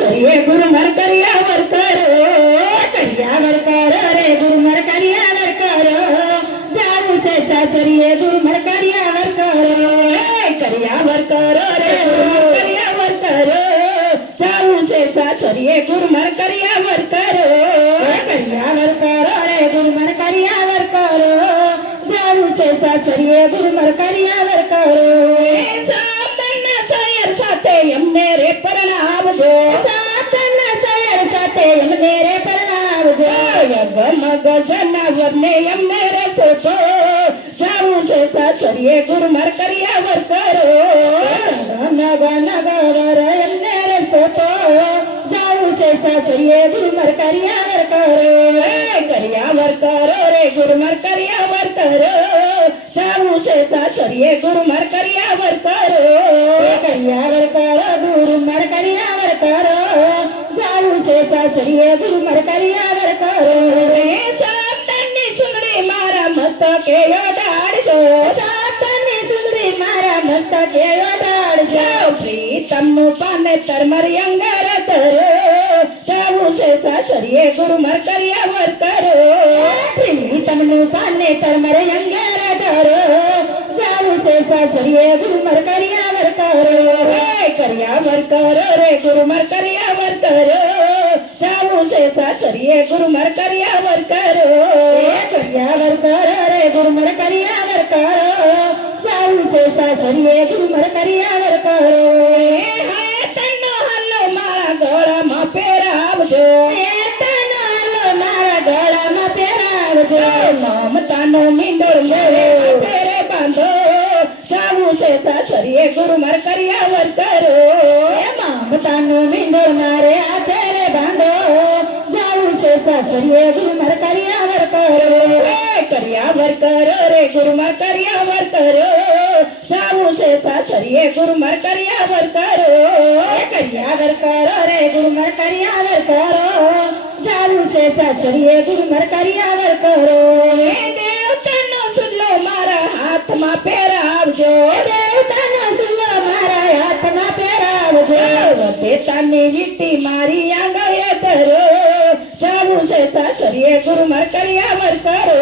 ये गुरुमर करियावर करो करियावर करो रे गुरुमर करियावर करो जाऊ से सासरिये गुरुमर करियावर करो करियावर करो रे गुरुमर करियावर करो जाऊ से सासरिये गुरुमर करियावर करो करियावर करो रे गुरुमर करियावर करो जाऊ से सासरिये गुरुमर करियावर करो एमने रे प्रणाम दो सातन सयर साथे एमने रे प्रणाम दो मग जनावर ने एमने रे सोतो जाऊ से सासरिये गुरुमर करियावर करो नग नगर एमने रे सोतो जाऊ से सासरिये गुरुमर करियावर करो करियावर करो रे गुरुमर करियावर करो जाऊ से सासरिये गुरुमर करियावर करो करियावर करो गुरुमर करियावर करो जाऊ से सासरिये गुरुमर करियावर करो सातनी सुंदरी मारा मस्त के डाड़ दो सातनी सुंदरी मारा मस्त के डाड़ दो प्रीतम नु पाने तरमर यंगर तरो जाऊ से सासरिये गुरुमर करियावर करो प्रीतम नु पाने तरमर यंगर तरो जाऊ से सासरिये गुरुमर करियावर करो करियावर करो रे गुरुमर करियावर करो जाऊ से सासरिये गुरुमर करियावर करो करियावर करो रे गुरुमर करियावर करो जाऊ से सासरिये गुरुमर करियावर करो तन्नो हल्लो मारा गळा मा पेरावजो तन्नो हल्लो मारा गळा मा पेरावजो ममतानो मिंडोर मेरे पेरे बांधो जाऊ से सासरिये गुरुमर करियावर करो ममतानो मिंडोर मारे आतेरे बांधो जाऊ से सासरिये गुरुमर करियावर करो करियावर करो रे गुरुमर करियावर करो जाऊ से सासरिये गुरुमर करियावर करो करियावर करो रे गुरुमर करियावर करो जाऊ से सासरिये गुरुमर करियावर करो देवतानो सुल्लो मारा हाथ मा पेरावजो देवतानो सुल्लो मारा हाथ मा पेरावजो देतानी वीटी मारी आंगळे धरो जाऊ से सासरिये गुरुमर करियावर करो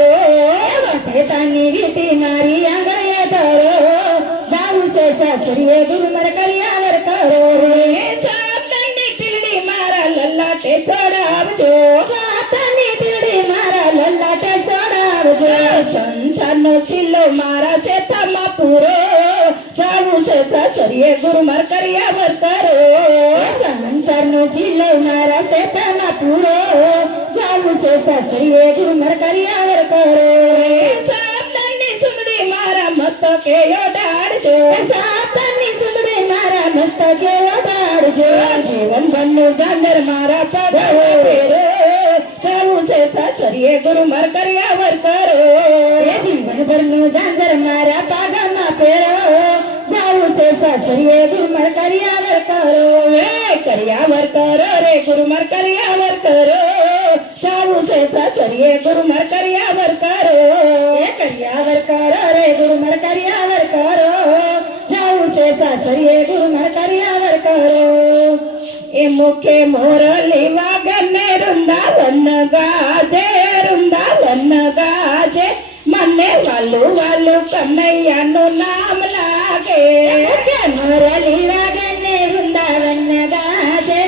देतानी वीटी मारी आंगळे धरो जाऊ से सासरिये गुरुमर करियावर करो सातनी तिरडी मारा लल्लाटे चढावजो सातनी तिरडी मारा लल्लाटे चढावजो संसारनो सिल्लो मारा सेथामा पूरो जाऊ से सासरिये गुरुमर करियावर करो संसारनो सिल्लो मारा सेथामा पूरो जाऊ से सासरिये गुरुमर करियावर करो सातनी सुंदरी मारा मस्त के डाड़जो सातनी सुंदरी मारा मस्त के डाड़जो जीवन बन्नु जांगर मारा पगो जाऊ से सासरिये गुरुमर करियावर करो जीवन बन्नु जांगर मारा पागमा पेरो जाऊ से सासरिये गुरुमर करियावर करो करियावर करो रे गुरुमर करियावर करो जाऊ से सासरिये गुरुमर करियावर करो करियावर करो रे गुरुमर करियावर करो जाऊ से सासरिये गुरुमर करियावर करो ए मुखे मोरली वागने वृंदावन गाजे मने वालू वालू कन्हैया नु नाम लागे मोरली वागने वृंदावन गाजे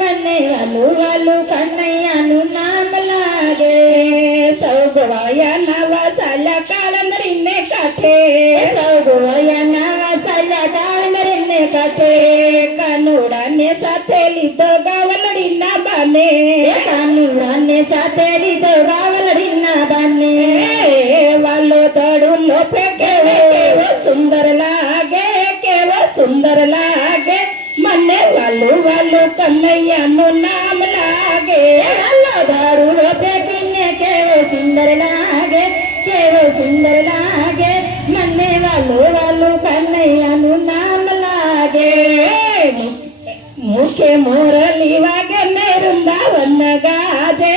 मने वालू वालू कन्हैया नु नाम लागे सौगवाया नवा साला काळमरीने काठे सौगवाया नवा साला काळमरीने काठे कानुडाने साथे લીધો ગાવલડીના બાને કાનુડાને સાથે લીધો ગાવલડીના બાને વાલો તડુલો ફેકે કેવો સુંદર લાગે મને વાલો વાલો કનૈયાનું નામ લાગે વાલો દારૂલો ફેકીને કેવો સુંદર લાગે મને વાલો વાલો કનૈયાનું નામ લાગે मुखे मोरली वागने वृंदावन गाजे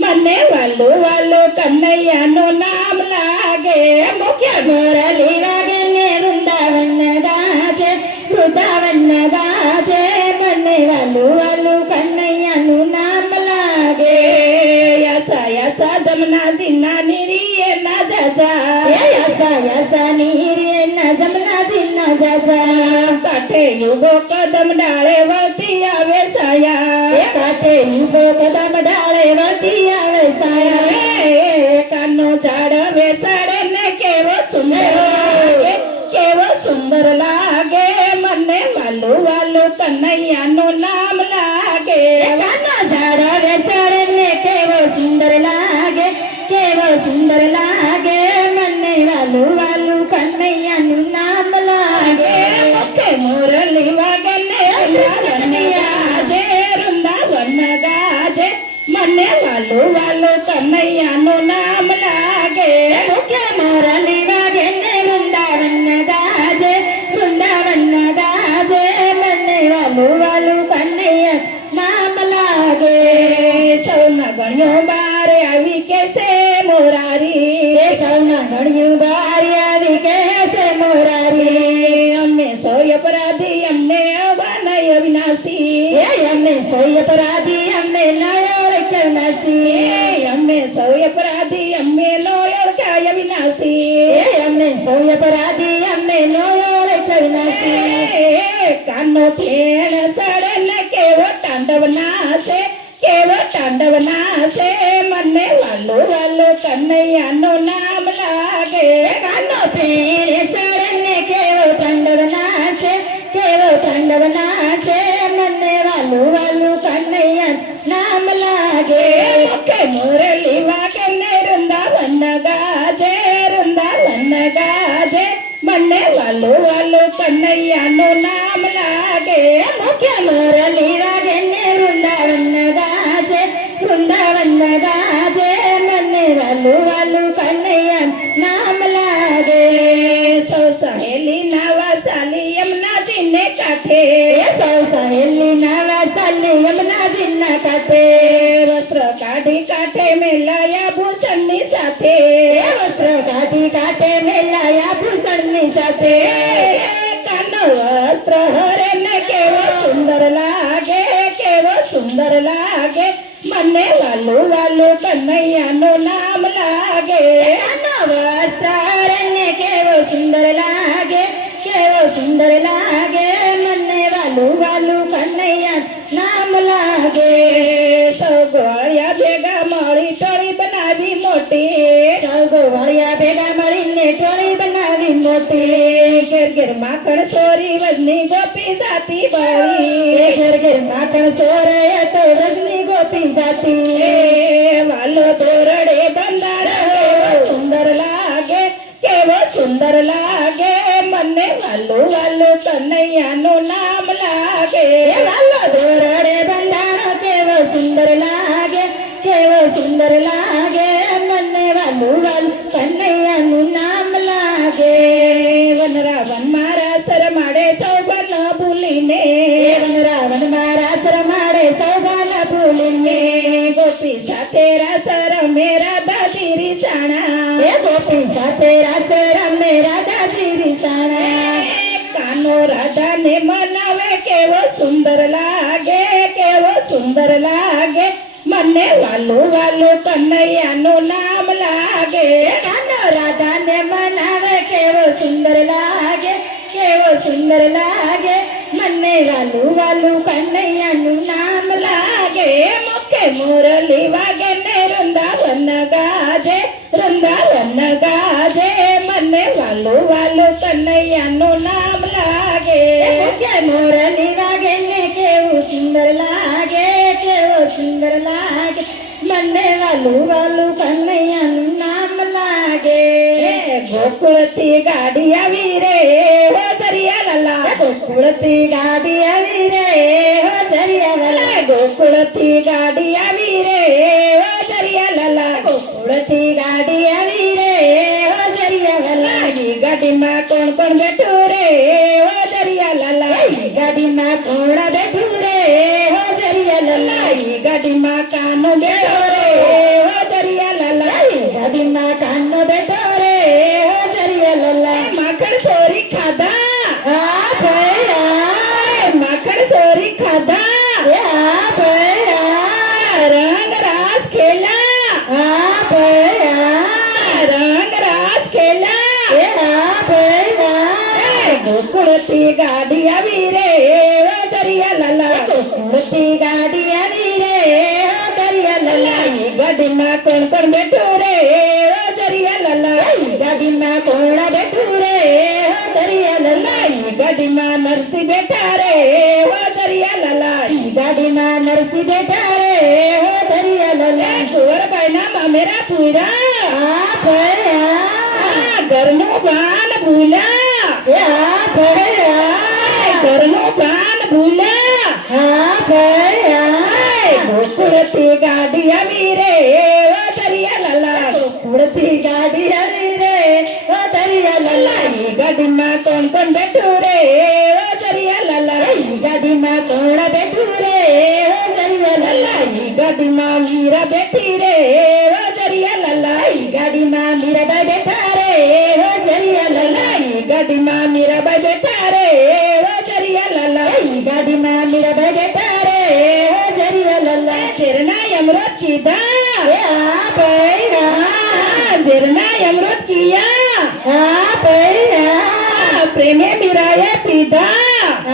मने वालो वालो कन्हैया नो नाम लागे मुखे मोरली वागने वृंदावन गाजे યાસાની રે ના જમનાથી ના જાજા કાઠે યુગો કદમ ડાળે વળતી આવે સાયા કાઠે યુગો કદમ ડાળે વળતી આવે સાયા કાનો ઝાડ વેસાડે ને કેવો સુંદર લાગે મને વાલું વાલું કનૈયાનું નામ લાગે કાનો ઝાડ વેસાડે ને કેવો સુંદર લાગે મને વાલું વાલું કનૈયાનું નામ લાગે મુખે મુરલી વાગે ને વૃંદાવન ગાજે મને વાલું વાલું કનૈયાનું નામ લાગે મુખે મુરલી વાગે ને વૃંદાવન ગાજે મને વાલું વાલું કનૈયા નામ લાગે સૌના ગણ્યો બાર આવી કે છે મોરારી સૌના ગણ્યું બાર આવી કે છે મોરારી અમે સોય અપરાધી અમને અવાનય વિનાશી અમે સોય અપરાધી અમને નયો વિનાશી અમે સોય અપરાધી અમને નયો ચાય વિનાશી અમે સોય અપરાધી અમને નયો વિનાશી કાનો ફેણ સડે ને કેવો તાંડવ નાશે મને વાલો વાલો કનૈયાનું નામ લાગે કાનો ફેણ સડે ને કેવો તાંડવ નાશે મને વાલો વાલો કનૈયા નામ લાગે મુખે મુરલી વાગે ને વૃંદાવન ગાજે મને વાલો વાલો કનૈયાનું નામ લાગે મુખે મુરલી વાગે ને વૃંદાવન ગાજે મને વાલો વાલો કનૈયા નામ લાગે સૌ સહેલી નાવા ચાલી યમુના દિને કાંઠે સૌ સહેલી નાવા ચાલી યમુના દિના કાંઠે વસ્ત્ર કાઢી કાંઠે મેલાયા ભૂષણની સાથે વસ્ત્ર કાઢી કાંઠે મેલાયા ભૂષણની સાથે કાનો વસ્ત્ર હરે ને કેવો સુંદર લાગે મને વાલું વાલું કનૈયાનું નામ લાગે કાનો વસ્ત્ર ને કેવો સુંદર લાગે મને વાલું વાલું કનૈયા નામ લાગે સૌ ગોળિયા ભેગા મળી ટોળી બનાવી મોટી ઘેર ઘેર માખણ ચોરી વજની ગોપી જાતી બળી ઘેર માખણ ચોરે તો વજની ગોપી જાતી વાલો તોરડે બંધાર કેવો સુંદર લાગે મને વાલો વાલો કનૈયાનું નામ લાગે વાલો તોરડે બંધાર કેવો સુંદર લાગે મને વાલું વાલું કનૈયાનું નામ લાગે વનરાવન મારા શરમાડે સૌબન ભૂલીને ગોપી સાથે રાસ રમે રાધાજી રીસાણા ગોપી સાથે રાસ રમે રાધાજી રીસાણા કાનો રાધાને મનાવે કેવો સુંદર લાગે મને વાલું વાલું કનૈયાનું નામ લાગે કાનો રાધાને મનાવે કેવો સુંદર લાગે મને વાલું વાલું કનૈયાનું નામ લાગે મુખે મુરલી વાગે ને વૃંદાવન ગાજે મને વાલું વાલું કનૈયાનું નામ લાગે મુખે મુરલી વાગે ને કેવું સુંદર લાગે મને વાલું વાલું કનૈયાનું નામ લાગે ગોકુળથી ગાડી આવી રે હો દરિયા લાલા ગોકુળથી ગાડી આવી રે હો દરિયા લાલા ગોકુળથી ગાડી આવી રે હો દરિયા લાલા ગોકુળથી ગાડી આવી રે હો દરિયા લાલા ગાડીમાં કોણ કોણ બેઠું રે હો દરિયા લાલા ગાડીમાં કોણ બેઠું રે હો દરિયા લાલા ગાડીમાં કાનો બેઠો રે હો દરિયા લાલા ગાડીમાં કાનો બેઠો રે હો દરિયા લાલા માખણ ચોરી ખાધા માખણ ચોરી ખાધા રંગ રાસ ખેલા રંગ રાસ ખેલા ગોકુળથી ગાડી આવી રે ઓ દરિયા લાલા ગોકુળથી ગાડી આવી રે ઓ દરિયા લાલા ઈ ગાડીમાં કોણ કોણ બેઠું રે ઓ દરિયા લાલા ઈ ગાડીમાં કોણ બેઠું રે ઓ દરિયા લાલા ઈ ગાડીમાં નરસિંહ બેઠા રે ઓ દરિયા લાલા ઈ ગાડીમાં નરસિંહ બેઠા રે ઓ દરિયા લાલા કુંવરબાઈના મામેરા પૂરા આ ભયા ઘરનું બાન ભૂલા ઘરનું બાન ભૂલા ગોકુળથી ગાડી આવી રે ઓ દરિયા લાલા ગોકુળથી ગાડી આવી રે ઓ દરિયા લાલા ઈ ગાડીમાં કોણ કોણ બેઠું રે ઓ દરિયા લાલા ઈ ગાડીમાં કોણ બેઠું રે ઓ દરિયા લાલા ઈ ગાડીમાં મીરા બેઠી રે ઓ દરિયા લાલા ઈ ગાડીમાં મીરાબાઈ બેઠા રે ઓ દરિયા લાલા ઈ ગાડીમાં મીરાબાઈ બેઠા રે ઓ દરિયા લાલા ઈ ગાડીમાં મીરાબાઈ બેઠા રે ઓ દરિયા લાલા ઝેરના અમૃત કીધા આ ભૈયા ઝેરના અમૃત કિયા આ ભૈયા પ્રેમે મીરાએ પીધા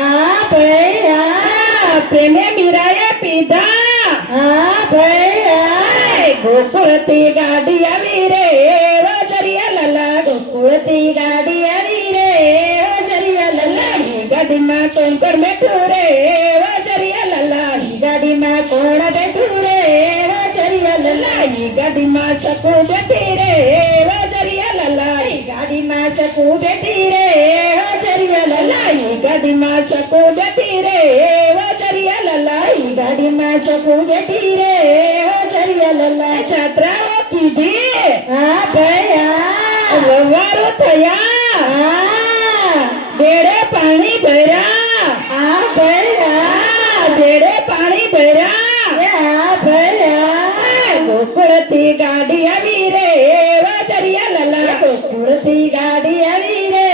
આ ભૈયા પ્રેમે મીરાએ પીધા આ ભૈયા ગોકુળથી ગાડી આવી રે ઓ દરિયા લાલા ગોકુળથી ગાડી આવી રે ઓ દરિયા લાલા ઈ ગાડીમાં કોણ કોણ બેઠું રે ઓ દરિયા લાલા ઈ ગાડીમાં કોણ બેઠું રે ઓ દરિયા લાલા ઈ ગાડીમાં સકુ બેઠી રે ઓ દરિયા લાલા ઈ ગાડીમાં સકુ બેઠી રે ઓ દરિયા લાલા ઈ ગાડીમાં સકુ બેઠી રે ઓ દરિયા લાલા ઈ ગાડીમાં સકુ બેઠી રે ઓ દરિયા લાલા છાત્રાઓ કીધી આ ભયા વવારો થયા બેડે પાણી ભર્યા આ ભયા બેડે પાણી ભર્યા આ ભયા ગોકુળથી ગાડી આવી રે ઓ દરિયા લાલા ગોકુળથી ગાડી આવી રે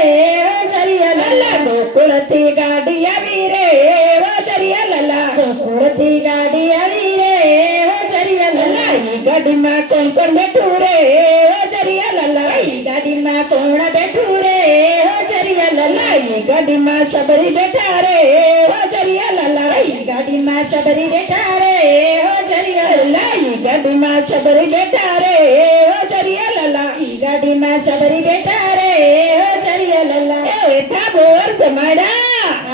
ઓ દરિયા લાલા ગોકુળથી ગાડી આવી રે ઓ દરિયા લાલા ગોકુળથી ગાડી આવી રે ઓ દરિયા લાલા ઈ ગાડીમાં કોણ કોણ બેઠું રે ઓ દરિયા લાલા ઈ ગાડીમાં કોણ બેઠું રે ઓ દરિયા લાલા ઈ ગાડીમાં સબરી બેઠા રે ઓ દરિયા લાલા ઈ ગાડીમાં સબરી બેઠા રે ઓ દરિયા લાલા ઈ ગાડીમાં સબરી બેઠા રે ઓ દરિયા લાલા ઈ ગાડીમાં સબરી બેઠા રે ઓ દરિયા લાલા એઠા બોર જમાડા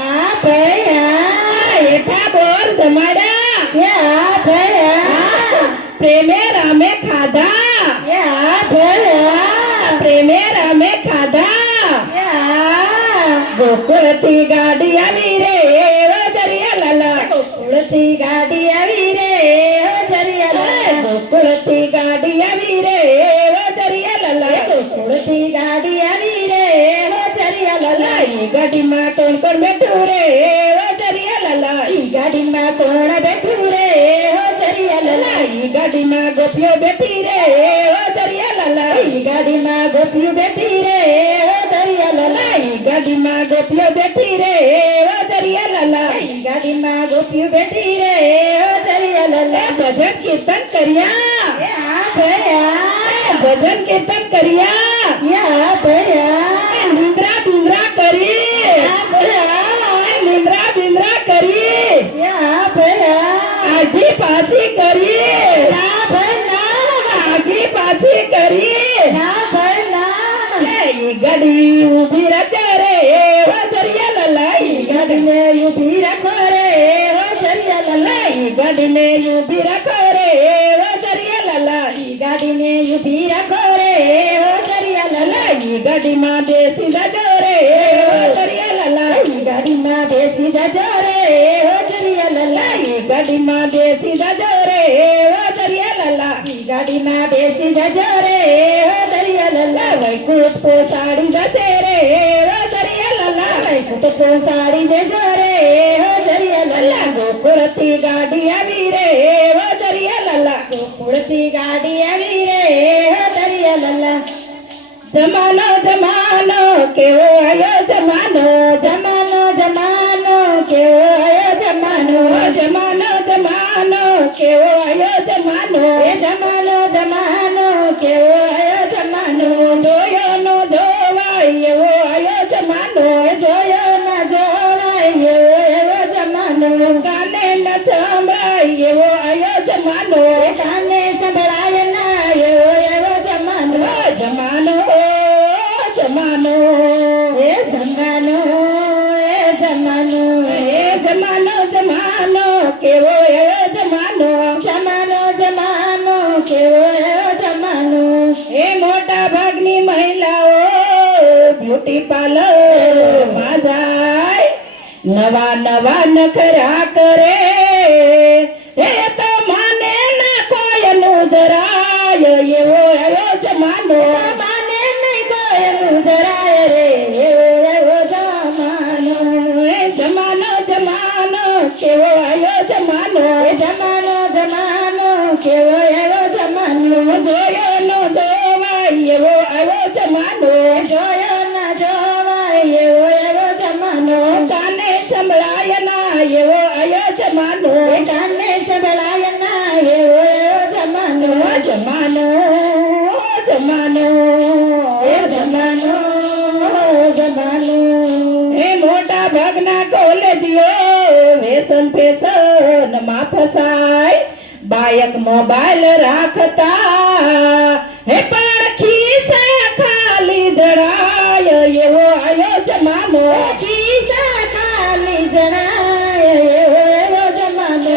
આ ભયા એઠા બોર જમાડા આ ભયા પ્રેમે રામે ખાધા આ ભયા પ્રેમે રામે ખાધા ગોકુળથી ગાડી આવી રે ઓ દરિયા લાલા ગોકુળથી ગાડી આવી રે ઓ દરિયા લાલા ગોકુળથી ગાડી આવી રે ઓ દરિયા લાલા ગોકુળથી ગાડી આવી રે ઓ દરિયા લાલા ઈ ગાડીમાં કોણ કોણ બેઠું રે ઓ દરિયા લાલા ઈ ગાડીમાં કોણ બેઠું રે ઓ દરિયા લાલા ઈ ગાડીમાં ગોપીઓ બેઠી રે ઓ દરિયા લાલા ઈ ગાડીમાં ગોપીઓ બેઠી રે ઓ દરિયા લાલા ઈ ગાડીમાં ગોપીઓ બેઠી રે ઓ દરિયા લાલા ઈ ગાડીમાં ગોપીઓ બેઠી રે ઓ દરિયા લાલા ભજન કીર્તન કર્યા આ ભયા ભજન કીર્તન કર્યા આ ભયા નિંદ્રા બિંદ્રા કરી આ ભયા નિંદ્રા બિંદ્રા કરી આ ભયા આજી પાછી કરી આ ભયા આજી પાછી કરી આ ભયા ઈ ગાડી ઊભી રાખે રે ઓ દરિયા લાલા ઈ ગાડીને ઊભી રાખો રે ઓ દરિયા લાલા ઈ ગાડીને ઊભી રાખો રે ઓ દરિયા લાલા ઈ ગાડીને ઊભી રાખો રે ઓ દરિયા લાલા ઈ ગાડીમાં બેસી જજો રે ઓ દરિયા લાલા ઈ ગાડીમાં બેસી જજો રે ઓ દરિયા લાલા ઈ ગાડીમાં બેસી જજો રે ઓ દરિયા લાલા ઈ ગાડીમાં બેસી જજો રે ઓ દરિયા લાલા વૈકુંઠ પહોંચાડી જશે રે ઓ દરિયા લાલા વૈકુંઠ પહોંચાડી જજો રે ઓ દરિયા લાલા ગોકુળથી ગાડી આવી રે ઓ દરિયા લાલા ગોકુળથી ગાડી આવી રે ઓ દરિયા લાલા જમાનો જમાનો કેવો આયો જમાનો જમાનો જમાનો કેવો આયો જમાનો જમાનો જમાનો કેવો આયો જમાનો એ જમાનો જમાનો કેવો આયો જમાનો જોયો નો જોવાય એવો આયો જમાનો જોયો નો નવા નવા નખરા કરે એ તો માને ના કોઈનું જરાય એવો આવ્યો જમાનો માને નહીં કોઈનું જરાય રે એવો જમાનો એ જમાનો જમાનો કેવો આવ્યો જમાનો જમાનો જમાનો કેવો આવ્યો જમાનો જોયો નો જોવાય એવો આવ્યો જમાનો જોયો ના જોવાય એવો આવ્યો જમાનો કાને સંભળાય ના એવો આવ્યો જમાનો કાને સંભળાય ના એવો આવ્યો જમાનો જમાનો જમાનો જમાનો જમાનો એ મોટા ભાગના કોલેજીઓ વેસન ફેશન માં ફસાય બાયક મોબાઈલ રાખતા હે પણ ખિસ્સા ખાલી જણાય એવો આવ્યો જમાનો ખિસ્સા ખાલી જણાય એવો જમાનો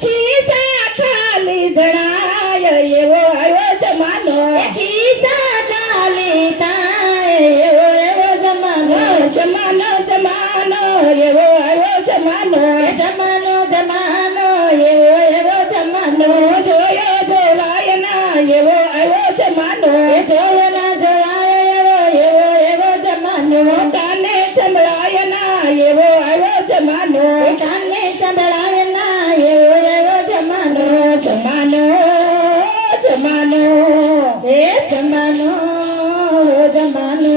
ખિસ્સા ખાલી જણાય એવો આવ્યો જમાનો ખિસ્સા ખાલી થાય એવો જમાનો જમાનો જમાનો એવો આવ્યો જમાનો જમાનો જમાનો એવો જમાનો જોયો જોવાય ના એવો આવ્યો જમાનો જોયો ના જોવાય એવો જમાનો કાને સંભળાય ના એવો આવ્યો જમાનો કાને સંભળાય ના એવો જમાનો જમાનો જમાનો હે જમાનો જમાનો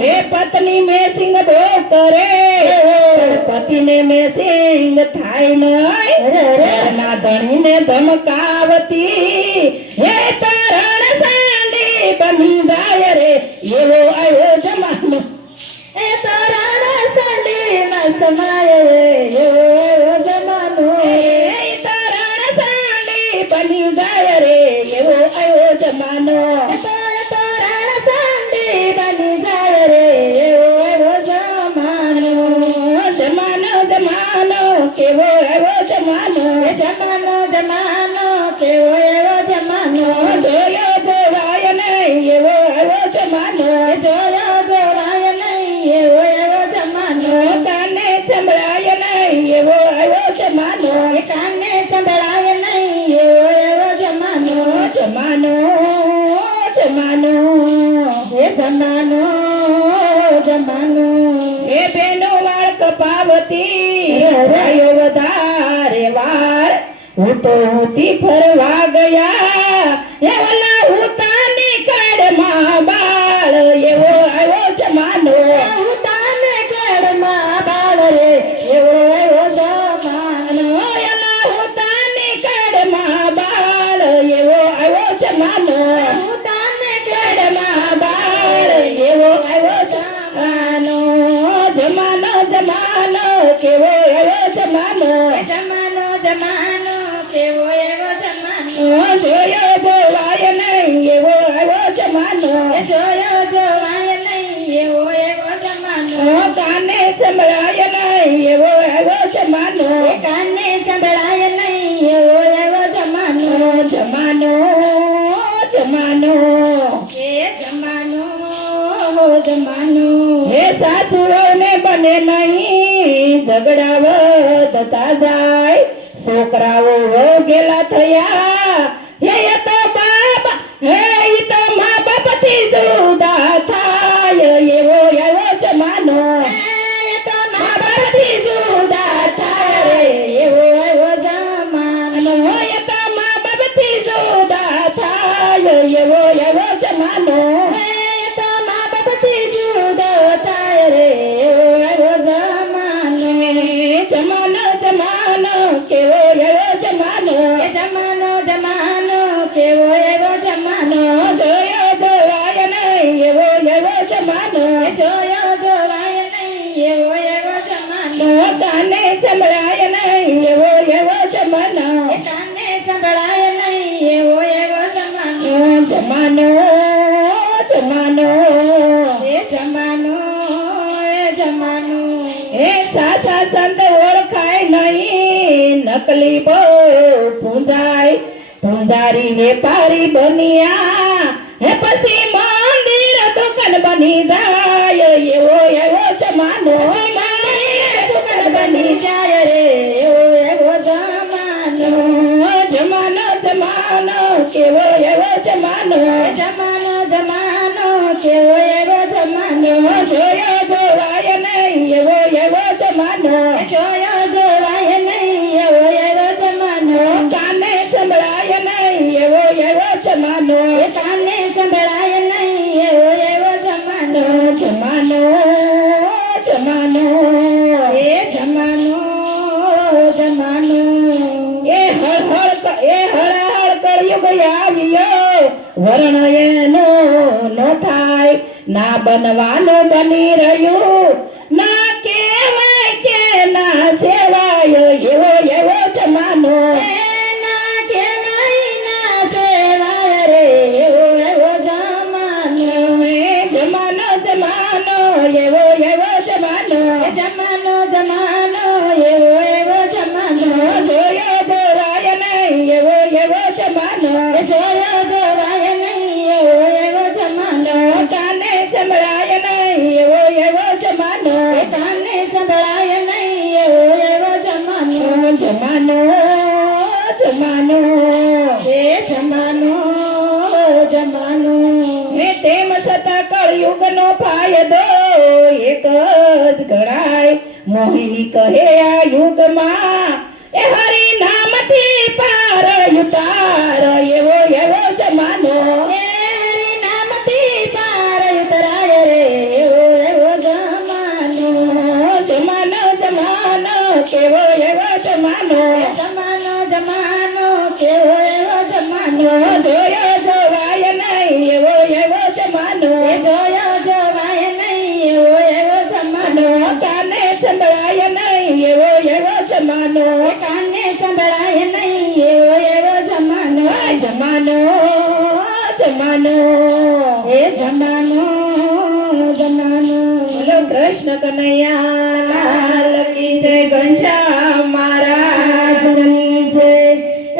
હે પત્ની મેસિંગ બહુ કરે પતિને મેસિંગ થાય નહીં ના ધણીને ધમકાવતી હે તરણ સાંડી બની જાય રે એવો આવ્યો જમાનો એ તરણ સાંડી માં સમાય રે એવો જમાનો એ તરણ સાંડી બની જાય રે એવો આવ્યો જમાનો તરણ સાંડી બની જાય રે એવો જમાનો જમાનો જમાનો કેવો આવ્યો જમાનો જમાનો જમાનો કેવો આવ્યો જમાનો જોયો જોવાય નહીં એવો આવ્યો જમાનો જોયો જોવાય નહીં એવો આવ્યો જમાનો કાને સંભળાય નહીં એવો આવ્યો જમાનો કાને સંભળાય નહીં એવો જમાનો જમાનો જમાનો હે જમાનો જમાનો હે બેનો વાળ કપાવતી રહ્યો વધારે વાર હું તો ઊંચી ફરવા ગયા હે ઓલા ઉતાની કાળમાં બાળ એવો આવ્યો જમાનો ઉતાને કાળમાં બાળ રે એવો આવ્યો જમાનો એલા ઉતાની કાળમાં બાળ એવો આવ્યો જમાનો ઉતાને કાળમાં બાળ એવો આવ્યો જમાનો જમાનો જમાનો કેવો આવ્યો જમાનો જમાનો જમાનો કેવો આવ્યો જમાનો જોયો જોવાય નહીં એવો આવ્યો જમાનો જોયો જોવાય નહીં એવો આવ્યો જમાનો કાને સંભળાય નહીં એવો આવ્યો જમાનો કાને સંભળાય નહીં એવો આવ્યો જમાનો જમાનો જમાનો હે જમાનો જમાનો હે સાસુઓને બને નહીં ઝઘડા વધતા જાય છોકરાઓ વગેલા થયા હે તો બાપ હે તો મા બાપથી જુદા થાય એવો આવ્યો જમાનો તો મા બાપથી જુદા થાય રે એવો આવ્યો જમાનો તો મા બાપથી જુદા થાય એવો આવ્યો જમાનો તો મા બાપથી જુદા થાય રે એવો આવ્યો જમાનો જમાનો જમાનો કેવો આવ્યો જમાનો જમાનો જમાનો કેવો આવ્યો જમાનો જોયો જોવાય નહીં એવો આવ્યો જમાનો જોયો જોવાય નહીં એવો આવ્યો જમાનો કાને સંભળાય નહીં એવો આવ્યો જમાનો કાને સંભળાય નહીં એવો આવ્યો જમાનો જમાનો જમાનો એ જમાનો એ જમાનો એ સાચા સંત ઓળખાય નહીં નકલી બહુ પૂંજાય પૂંજારી વેપારી બન્યા હે પછી મંદિર દુકાન બની જાય એવો એવો જમાનો મંદિર બનવાનું બની રહ્યું ના કહેવાય કે ના સેવાય એવો એવો જમાનો ના કહેવાય ના સેવાય રે એવો એવો જમાનો જમાનો જમાનો એવો એવો જમાનો જમાનો જમાનો એવો એવો જમાનો જોયો જોવાય નહીં એવો એવો જમાનો જોયો જોવાય નહીં એવો એવો જમાનો કાને સંભળાય નહીં એવો એવો જમાનો કાને સંભળાય નહીં એવો એવો જમાનો જમાનો જમાનો એ જમાનો જમાનો ને તેમ છતાં કળયુગનો ફાયદો એક જ ગણાય મોહિની કહે આ યુગમાં એ હરિ નામથી પાર ઉતાર એવો એવો જમાનો એ હરિ નામથી પાર ઉતરાય રે એવો એવો જમાનો જમાનો જમાનો કેવો એવો જમાનો જમાનો જમાનો કેવો એવો જમાનો જોયો જોવાય નહીં એવો એવો જમાનો જોયો જોવાય નહીં એવો એવો જમાનો કાને સંભળાય નહીં એવો એવો જમાનો કાને સંભળાય નહીં એવો એવો જમાનો જમાનો જમાનો એ જમાનો જમાનો બોલો કૃષ્ણ કનૈયા